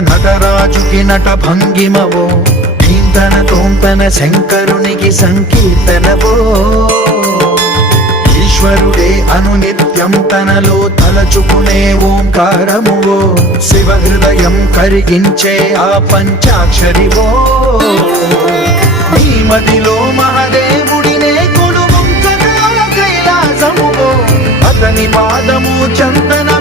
నటరాజుకి నట భంగిమవో, కీర్తన తోంతన శంకరునికి సంకీర్తనవో. ఈశ్వరుడే అనునిత్యం తనలో తలచుకునే ఓంకారమువో, శివ హృదయం కరిగించే ఆ పంచాక్షరివో. నీ మదిలో మహాదేవుడినే కొలువుంచగా కైలాసమువో, అతని పాదము చందన